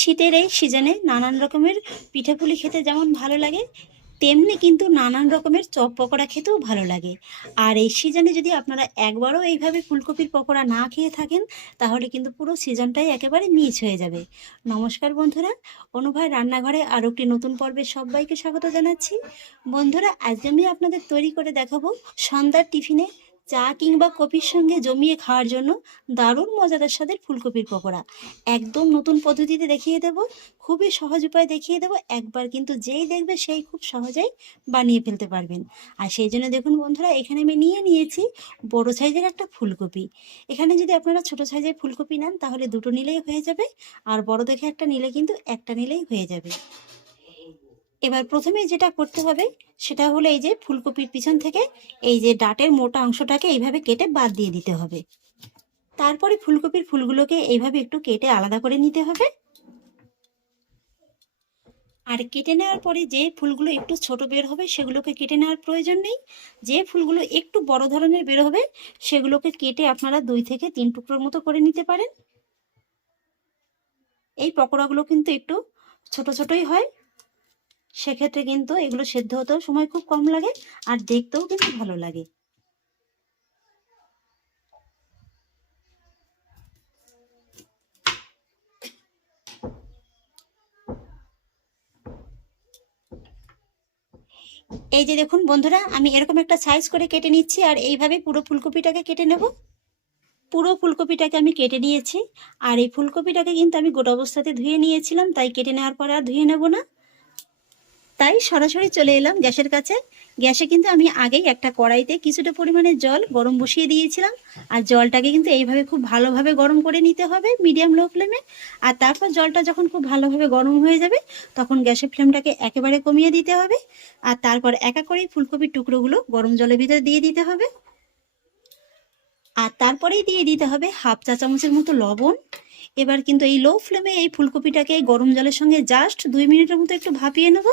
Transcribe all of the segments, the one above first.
শীতের এই সিজনে নানান রকমের পিঠাপুলি খেতে যেমন ভালো লাগে, তেমনি কিন্তু নানান রকমের চপ পকোড়া খেতেও ভালো লাগে। আর এই সিজনে যদি আপনারা একবারও এইভাবে ফুলকপির পকোড়া না খেয়ে থাকেন, তাহলে কিন্তু পুরো সিজনটাই একেবারে মিস হয়ে যাবে। নমস্কার বন্ধুরা, অনুভয় রান্নাঘরে আরও একটি নতুন পর্বে সবাইকে স্বাগত জানাচ্ছি। বন্ধুরা, আজকে আমি আপনাদের তৈরি করে দেখাবো সন্ধ্যার টিফিনে চা কিংবা কফির সঙ্গে জমিয়ে খাওয়ার জন্য দারুণ মজাদার স্বাদের ফুলকপির পকোড়া। একদম নতুন পদ্ধতিতে দেখিয়ে দেব, খুবই সহজ উপায় দেখিয়ে দেব, একবার কিন্তু যেই দেখবে সেই খুব সহজেই বানিয়ে ফেলতে পারবেন। আর সেই জন্য দেখুন বন্ধুরা, এখানে আমি নিয়ে নিয়েছি বড় সাইজের একটা ফুলকপি। এখানে যদি আপনারা ছোট সাইজের ফুলকপি নেন, তাহলে দুটো নিলেই হয়ে যাবে, আর বড় দেখে একটা নিলে কিন্তু একটা নিলেই হয়ে যাবে। এবার প্রথমে যেটা করতে হবে, সেটা হলো এই যে ফুলকপির পিছন থেকে এই যে ডাটের মোটা অংশটাকে এইভাবে কেটে বাদ দিয়ে দিতে হবে। তারপরে ফুলকপির ফুলগুলোকে এইভাবে একটু কেটে আলাদা করে নিতে হবে। আর কেটে নেওয়ার পরে যে ফুলগুলো একটু ছোট বের হবে, সেগুলোকে কেটে নেওয়ার প্রয়োজন নেই। যে ফুলগুলো একটু বড় ধরনের বের হবে, সেগুলোকে কেটে আপনারা দুই থেকে তিন টুকরোর মতো করে নিতে পারেন। এই পকোড়াগুলো কিন্তু একটু ছোট ছোটই হয়। সেক্ষেত্রে কিন্তু এগুলো সেদ্ধ হতেও সময় খুব কম লাগে আর দেখতেও কিন্তু ভালো লাগে। এই যে দেখুন বন্ধুরা, আমি এরকম একটা সাইজ করে কেটে নিচ্ছি আর এইভাবে পুরো ফুলকপিটাকে কেটে নেব। পুরো ফুলকপিটাকে আমি কেটে নিয়েছি আর এই ফুলকপিটাকে কিন্তু আমি গোটা অবস্থাতে ধুয়ে নিয়েছিলাম, তাই কেটে নেওয়ার পরে আর ধুয়ে নেব না। তাই সরাসরি চলে এলাম গ্যাসের কাছে। গ্যাসে কিন্তু আমি আগেই একটা কড়াইতে কিছুটা পরিমাণে জল গরম বসিয়ে দিয়েছিলাম। আর জলটাকে কিন্তু এইভাবে খুব ভালোভাবে গরম করে নিতে হবে মিডিয়াম লো ফ্লেমে। আর তারপর জলটা যখন খুব ভালোভাবে গরম হয়ে যাবে, তখন গ্যাসের ফ্লেমটাকে একেবারে কমিয়ে দিতে হবে। আর তারপর একা করেই ফুলকপির টুকরোগুলো গরম জলের ভিতরে দিয়ে দিতে হবে। আর তারপরেই দিয়ে দিতে হবে হাফ চা চামচের মতো লবণ। এবার কিন্তু এই লো ফ্লেমে এই ফুলকপিটাকে গরম জলের সঙ্গে জাস্ট দুই মিনিটের মতো একটু ভাপিয়ে নেব।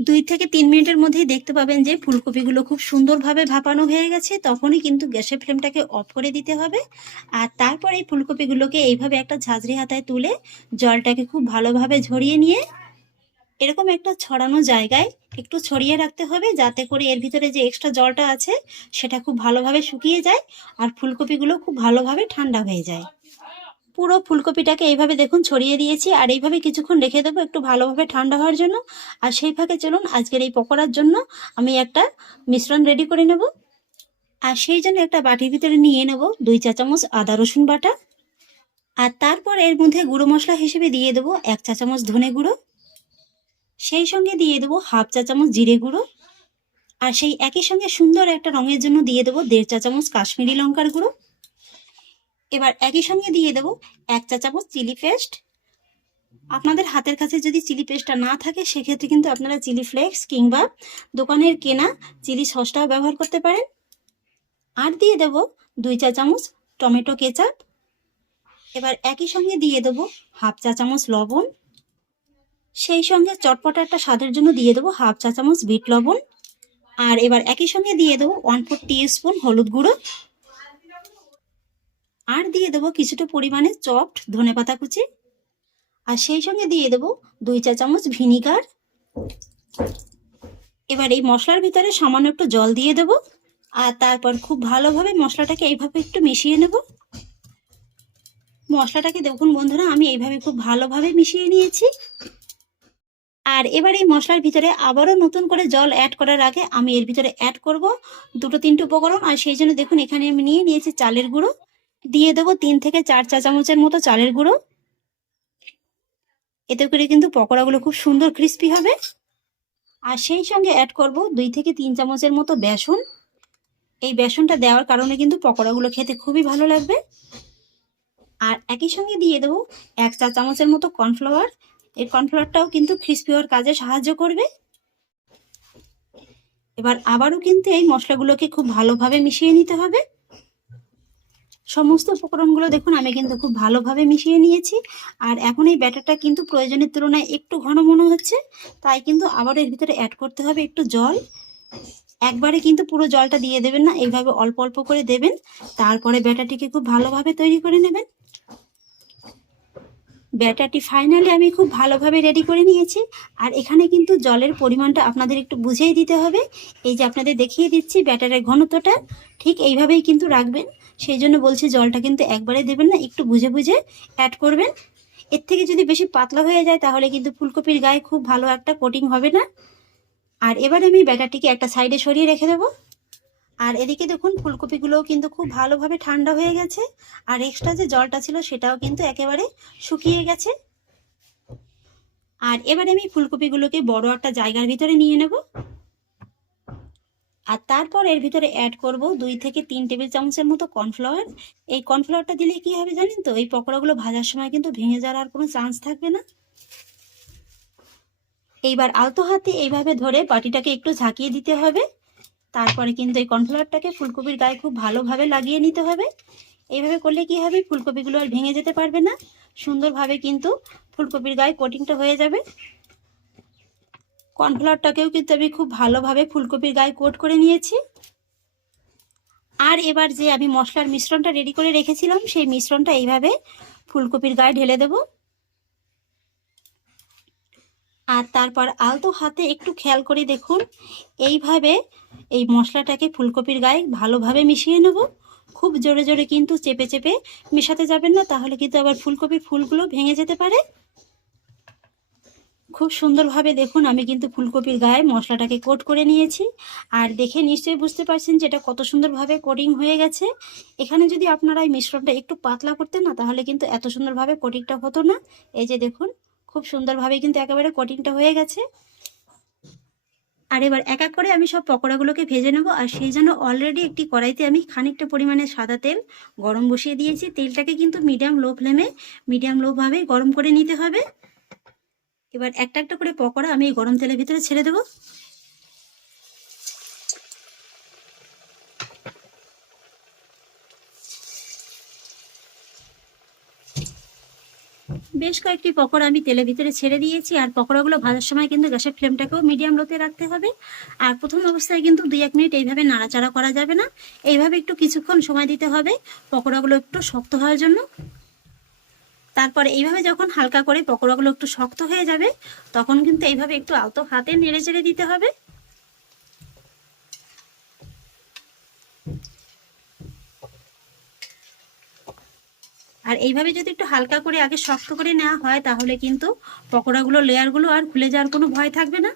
দুই থেকে তিন মিনিটের মধ্যেই দেখতে পাবেন যে ফুলকপিগুলো খুব সুন্দরভাবে ভাপানো হয়ে গেছে, তখনই কিন্তু গ্যাসের ফ্লেমটাকে অফ করে দিতে হবে। আর তারপর এই ফুলকপিগুলোকে এইভাবে একটা ঝাঁঝরি হাতায় তুলে জলটাকে খুব ভালোভাবে ঝরিয়ে নিয়ে এরকম একটা ছড়ানো জায়গায় একটু ছড়িয়ে রাখতে হবে যাতে করে এর ভিতরে যে এক্সট্রা জলটা আছে সেটা খুব ভালোভাবে শুকিয়ে যায় আর ফুলকপিগুলো খুব ভালোভাবে ঠান্ডা হয়ে যায়। পুরো ফুলকপিটাকে এইভাবে দেখুন ছড়িয়ে দিয়েছি, আর এইভাবে কিছুক্ষণ রেখে দেবো একটু ভালোভাবে ঠান্ডা হওয়ার জন্য। আর সেই ফাঁকে চলুন, আজকের এই পকোড়ার জন্য আমি একটা মিশ্রণ রেডি করে নেব। আর সেই জন্য একটা বাটির ভিতরে নিয়ে নেব দুই চা চামচ আদা রসুন বাটা। আর তারপর এর মধ্যে গুঁড়ো মশলা হিসেবে দিয়ে দেবো এক চা চামচ ধনে গুঁড়ো। সেই সঙ্গে দিয়ে দেবো হাফ চা চামচ জিরে গুঁড়ো। আর সেই একই সঙ্গে সুন্দর একটা রঙের জন্য দিয়ে দেবো দেড় চা চামচ কাশ্মীরি লঙ্কার গুঁড়ো। এবার একই সঙ্গে দিয়ে দেবো এক চা চামচ চিলি পেস্ট। আপনাদের হাতের কাছে যদি চিলি পেস্টটা না থাকে, সেক্ষেত্রে কিন্তু আপনারা চিলি ফ্লেক্স কিংবা দোকানের কেনা চিলি সসটাও ব্যবহার করতে পারেন। আর দিয়ে দেব দুই চা চামচ টমেটো কেচাপ। এবার একই সঙ্গে দিয়ে দেব হাফ চা চামচ লবণ। সেই সঙ্গে চটপটা একটা স্বাদের জন্য দিয়ে দেবো হাফ চা চামচ বিট লবণ। আর এবার একই সঙ্গে দিয়ে দেবো ওয়ান ফোর টি স্পুন হলুদ গুঁড়ো। আর দিয়ে দেবো কিছুটা পরিমাণে চপড ধনে পাতা কুচি। আর সেই সঙ্গে দিয়ে দেবো দুই চা চামচ ভিনিগার। এবার এই মশলার ভিতরে সামান্য একটু জল দিয়ে দেবো। আর তারপর খুব ভালোভাবে মশলাটাকে এইভাবে একটু মিশিয়ে নেব। মশলাটাকে দেখুন বন্ধুরা, আমি এইভাবে খুব ভালোভাবে মিশিয়ে নিয়েছি। আর এবার এই মশলার ভিতরে আবারও নতুন করে জল অ্যাড করার আগে আমি এর ভিতরে অ্যাড করব দুটো তিনটে উপকরণ। আর সেই জন্য দেখুন এখানে আমি নিয়ে নিয়েছি চালের গুঁড়ো। দিয়ে দেবো তিন থেকে চার চা চামচের মতো চালের গুঁড়ো। এতে করে কিন্তু পকোড়াগুলো খুব সুন্দর ক্রিস্পি হবে। আর সেই সঙ্গে অ্যাড করব দুই থেকে তিন চামচের মতো বেসন। এই বেসনটা দেওয়ার কারণে কিন্তু পকোড়াগুলো খেতে খুবই ভালো লাগবে। আর একই সঙ্গে দিয়ে দেবো এক চা চামচের মতো কর্নফ্লাওয়ার। এই কর্নফ্লাওয়ারটাও কিন্তু ক্রিস্পি হওয়ার কাজে সাহায্য করবে। এবার আবারও কিন্তু এই মশলাগুলোকে খুব ভালোভাবে মিশিয়ে নিতে হবে। সমস্ত উপকরণগুলো দেখুন, আমি কিন্তু খুব ভালোভাবে মিশিয়ে নিয়েছি। আর এখন এই ব্যাটারটা কিন্তু প্রয়োজনের তুলনায় একটু ঘন মনে হচ্ছে, তাই কিন্তু আবার এর ভিতরে অ্যাড করতে হবে একটু জল। একবারে কিন্তু পুরো জলটা দিয়ে দেবেন না, এইভাবে অল্প অল্প করে দেবেন। তারপরে ব্যাটারটিকে খুব ভালোভাবে তৈরি করে নেবেন। ব্যাটারটি ফাইনালি আমি খুব ভালোভাবে রেডি করে নিয়েছি। আর এখানে কিন্তু জলের পরিমাণটা আপনাদের একটু বুঝিয়ে দিতে হবে। এই যে আপনাদের দেখিয়ে দিচ্ছি ব্যাটারের ঘনত্বটা, ঠিক এইভাবেই কিন্তু রাখবেন। সেই জন্য বলছি জলটা কিন্তু একবারে দেবেন না, একটু বুঝে বুঝে অ্যাড করবেন। এর থেকে যদি বেশি পাতলা হয়ে যায় তাহলে কিন্তু ফুলকপির গায়ে খুব ভালো একটা কোটিং হবে না। আর এবার আমি ব্যাটারটিকে একটা সাইডে সরিয়ে রেখে দেবো। আর এদিকে দেখুন, ফুলকপিগুলোও কিন্তু খুব ভালোভাবে ঠান্ডা হয়ে গেছে। আর এক্সট্রা যে জলটা ছিল সেটাও কিন্তু একেবারে শুকিয়ে গেছে। আর এবারে আমি ফুলকপিগুলোকে বড় একটা জায়গার ভিতরে নিয়ে নেব। আর তারপর এর ভিতরে অ্যাড করব দুই থেকে তিন টেবিল চামচের মতো কর্নফ্লাওয়ার এই কর্নফ্লাওয়ারটা দিলে কি হবে জানেন তো? এই পকোড়াগুলো ভাজার সময় কিন্তু ভেঙে যাওয়ার আর কোনো চান্স থাকবে না। এইবার আলতো হাতে এইভাবে ধরে বাটিটাকে একটু ঝাঁকিয়ে দিতে হবে। তারপরে কিন্তু এই কর্নফ্লাওয়ারটাকে ফুলকপির গায়ে খুব ভালোভাবে লাগিয়ে নিতে হবে। এইভাবে করলে কি হবে? ফুলকপিগুলো আর ভেঙে যেতে পারবে না। সুন্দরভাবে কিন্তু ফুলকপির গায়ে কোটিংটা হয়ে যাবে। কর্নফ্লাওয়ারটাকেও কিন্তু আমি খুব ভালোভাবে ফুলকপির গায়ে কোট করে নিয়েছি। আর এবার যে আমি মশলার মিশ্রণটা রেডি করে রেখেছিলাম, সেই মিশ্রণটা এইভাবে ফুলকপির গায়ে ঢেলে দেব। আর তারপর আলতো হাতে একটু খেয়াল করে দেখুন। এইভাবে এই মশলাটাকে ফুলকপির গায়ে ভালোভাবে মিশিয়ে নেব। খুব জোরে জোরে কিন্তু চেপে চেপে মেশাতে যাবেন না, তাহলে কিন্তু আবার ফুলকপির ফুলগুলো ভেঙে যেতে পারে। খুব সুন্দরভাবে দেখুন, আমি কিন্তু ফুলকপির গায়ে মশলাটাকে কোট করে নিয়েছি। আর দেখে নিশ্চয়ই বুঝতে পারছেন যে এটা কত সুন্দরভাবে কোটিং হয়ে গেছে। এখানে যদি আপনারা এই মিশ্রণটা একটু পাতলা করতেন না, তাহলে কিন্তু এত সুন্দরভাবে কোটিংটা হতো না। এই যে দেখুন খুব সুন্দরভাবে কিন্তু একেবারে কোটিংটা হয়ে গেছে। আর এবার এক এক করে আমি সব পকোড়াগুলোকে ভেজে নেব, আর সেই জন্য অলরেডি একটি কড়াইতে আমি খানিকটা পরিমাণে সাদা তেল গরম বসিয়ে দিয়েছি। তেলটাকে কিন্তু মিডিয়াম লো ফ্লেমে মিডিয়াম লোভাবে গরম করে নিতে হবে। এবার একটা একটা করে পকোড়া আমি গরম তেলের ভিতরে ছেড়ে দেবো। বেশ কয়েকটি পকোড়া আমি তেলের ভিতরে ছেড়ে দিয়েছি, আর পকোড়াগুলো ভাজার সময় কিন্তু গ্যাসের ফ্লেমটাকেও মিডিয়াম লোতে রাখতে হবে। আর প্রথম অবস্থায় কিন্তু দুই এক মিনিট এইভাবে নাড়াচাড়া করা যাবে না। এইভাবে একটু কিছুক্ষণ সময় দিতে হবে পকোড়াগুলো একটু শক্ত হওয়ার জন্য। তারপরে এইভাবে যখন হালকা করে পকোড়াগুলো একটু শক্ত হয়ে যাবে, তখন কিন্তু এইভাবে একটু আলতো হাতে নেড়ে চেড়ে দিতে হবে। আর এইভাবে যদি একটু হালকা করে আগে শক্ত করে নেওয়া হয়, তাহলে কিন্তু পকোড়াগুলো, লেয়ারগুলো আর খুলে যাওয়ার কোনো ভয় থাকবে না।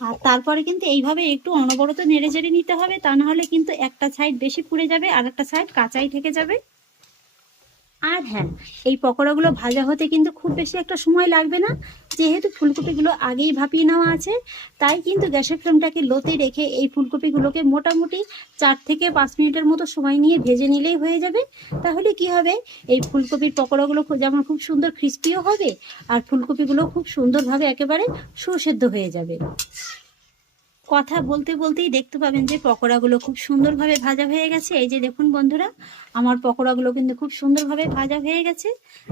আর তারপরে কিন্তু এইভাবে একটু অনবরত নেড়ে জেড়ে নিতে হবে, তা নাহলে কিন্তু একটা সাইড বেশি পুড়ে যাবে আর একটা সাইড কাঁচাই থেকে যাবে। আর হ্যাঁ এই পকোড়াগুলো ভাজা হতে কিন্তু খুব বেশি একটা সময় লাগবে না। যেহেতু ফুলকপিগুলো আগেই ভাপিয়ে নেওয়া আছে, তাই কিন্তু গ্যাসের ফ্লেমটাকে লোতে রেখে এই ফুলকপিগুলোকে মোটামুটি চার থেকে পাঁচ মিনিটের মতো সময় নিয়ে ভেজে নিলেই হয়ে যাবে। তাহলে কি হবে? এই ফুলকপির পকোড়াগুলো যেমন খুব সুন্দর ক্রিস্পিও হবে, আর ফুলকপিগুলো খুব সুন্দরভাবে একেবারে সুসেদ্ধ হয়ে যাবে। কথা বলতে বলতেই দেখতে পাবেন যে পকোড়াগুলো খুব সুন্দরভাবে ভাজা হয়ে গেছে। এই যে দেখুন বন্ধুরা, আমার পকোড়াগুলো কিন্তু খুব সুন্দরভাবে ভাজা হয়ে গেছে।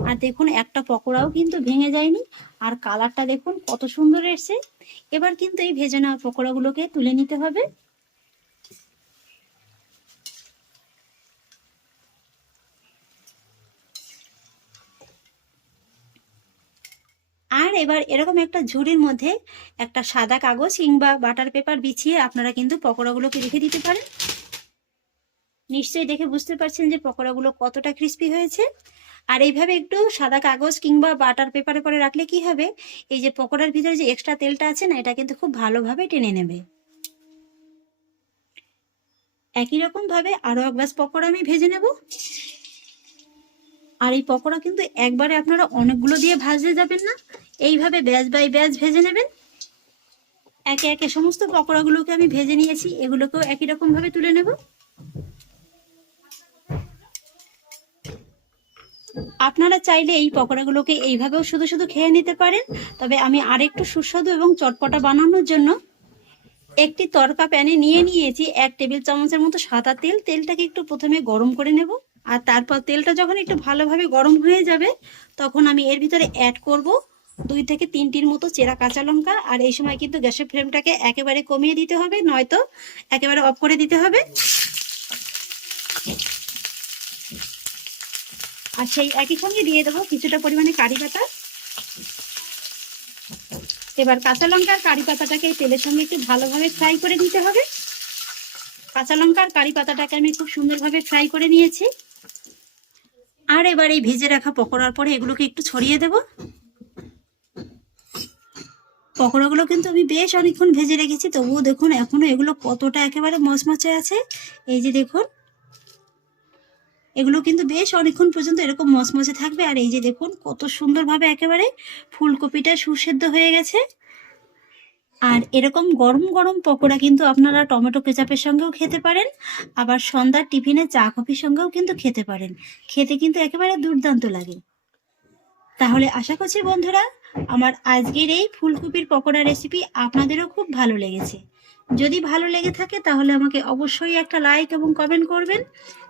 আর দেখুন, একটা পকোড়াও কিন্তু ভেঙে যায়নি। আর কালারটা দেখুন কত সুন্দর এসছে। এবার কিন্তু এই ভেজে নেওয়া পকোড়াগুলোকে তুলে নিতে হবে। এবার এরকম একটা ঝুড়ির মধ্যে একটা সাদা কাগজ কিংবা বাটার পেপার বিছিয়ে আপনারা কিন্তু পকোড়াগুলোকে রেখে দিতে পারেন। নিশ্চয়ই দেখে বুঝতে পারছেন যে পকোড়াগুলো কতটা ক্রিস্পি হয়েছে। আর এইভাবে একটু সাদা কাগজ কিংবা বাটার পেপারে করে রাখলে কি হবে? এই যে পকোড়ার ভিতরে যে এক্সট্রা তেলটা আছে না, এটা কিন্তু খুব ভালোভাবে টেনে নেবে। একই রকম ভাবে আরও এক গ্লাস পকোড়া আমি ভেজে নেব। আর এই পকোড়া কিন্তু একবারে আপনারা অনেকগুলো দিয়ে ভাজতে যাবেন না। এইভাবে ব্যাচ বাই ব্যাচ ভেজে নেবেন। একে একে সমস্ত পকোড়াগুলোকে আমি ভেজে নিয়েছি, এগুলোকেও একই রকম ভাবে তুলে নেব। আপনারা চাইলে এই পকোড়াগুলোকে এইভাবেও শুধু শুধু খেয়ে নিতে পারেন, তবে আমি আরেকটু সুস্বাদু এবং চটপটা বানানোর জন্য একটি তরকা প্যানে নিয়ে নিয়েছি। এক টেবিল চামচের মতো সাদা তেল, তেলটাকে একটু প্রথমে গরম করে নেব। আর তারপর তেলটা যখন একটু ভালোভাবে গরম হয়ে যাবে, তখন আমি এর ভিতরে অ্যাড করব দুই থেকে তিনটির মতো চেরা কাঁচা লঙ্কা। আর এই সময় কিন্তু গ্যাসের ফ্লেমটাকে একেবারে কমিয়ে দিতে হবে, নয়তো একেবারে অফ করে দিতে হবে। আর সেই একই সঙ্গে দিয়ে দেবো কিছুটা পরিমাণে কারি পাতা। এবার কাঁচা লঙ্কার কারি পাতাটাকে তেলের সঙ্গে একটু ভালোভাবে ফ্রাই করে নিতে হবে। কাঁচা লঙ্কার কারি পাতাটাকে আমি খুব সুন্দরভাবে ফ্রাই করে নিয়েছি। আর এবার এই ভেজে রাখা পকোড়ার পরে এগুলোকে একটু ছড়িয়ে দেব। পকোড়াগুলো কিন্তু আমি বেশ অনেকক্ষণ ভেজে রেখেছি, তবুও দেখুন এখনও এগুলো কতটা একেবারে মচমচে আছে। এই যে দেখুন, এগুলো কিন্তু বেশ অনেকক্ষণ পর্যন্ত এরকম মচমচে থাকবে। আর এই যে দেখুন, কত সুন্দরভাবে একেবারে ফুলকপিটা সুসেদ্ধ হয়ে গেছে। আর এরকম গরম গরম পকোড়া কিন্তু আপনারা টমেটো কেচাপের সঙ্গেও খেতে পারেন আবার সন্ধ্যার টিফিনে চা কফির সঙ্গেও কিন্তু খেতে পারেন। খেতে কিন্তু একেবারে দুর্দান্ত লাগে। তাহলে আশা করছি বন্ধুরা আমার আজকের এই ফুলকপির পকোড়া রেসিপি আপনাদেরও খুব ভালো লেগেছে। যদি ভালো লেগে থাকে তাহলে আমাকে অবশ্যই একটা লাইক এবং কমেন্ট করবেন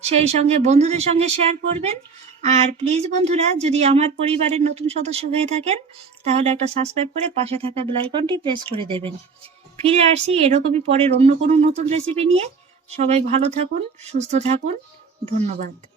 সেই সঙ্গে বন্ধুদের সঙ্গে শেয়ার করবেন আর প্লিজ বন্ধুরা, যদি আমার পরিবারের নতুন সদস্য হয়ে থাকেন, তাহলে একটা সাবস্ক্রাইব করে পাশে থাকা বেলাইকনটি প্রেস করে দেবেন। ফিরে আসি এরকমই পরের অন্য কোনো নতুন রেসিপি নিয়ে। সবাই ভালো থাকুন, সুস্থ থাকুন। ধন্যবাদ।